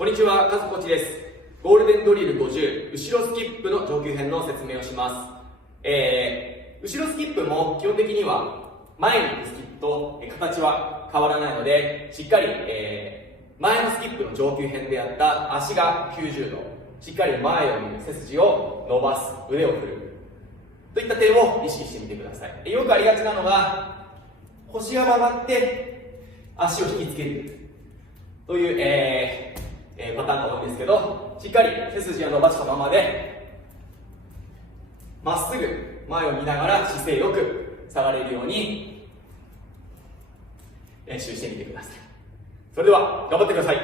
こんにちは、カズコーチです。ゴールデンドリル50、後ろスキップの上級編の説明をします。後ろスキップも基本的には前に行くスキップと形は変わらないので、しっかり、前のスキップの上級編であった足が90度、しっかり前を見る、背筋を伸ばす、腕を振るといった点を意識してみてください。よくありがちなのが、腰が曲がって足を引きつけるという、パターンが多いんですけど、しっかり背筋を伸ばしたままでまっすぐ前を見ながら姿勢よく下がれるように練習してみてください。それでは頑張ってください。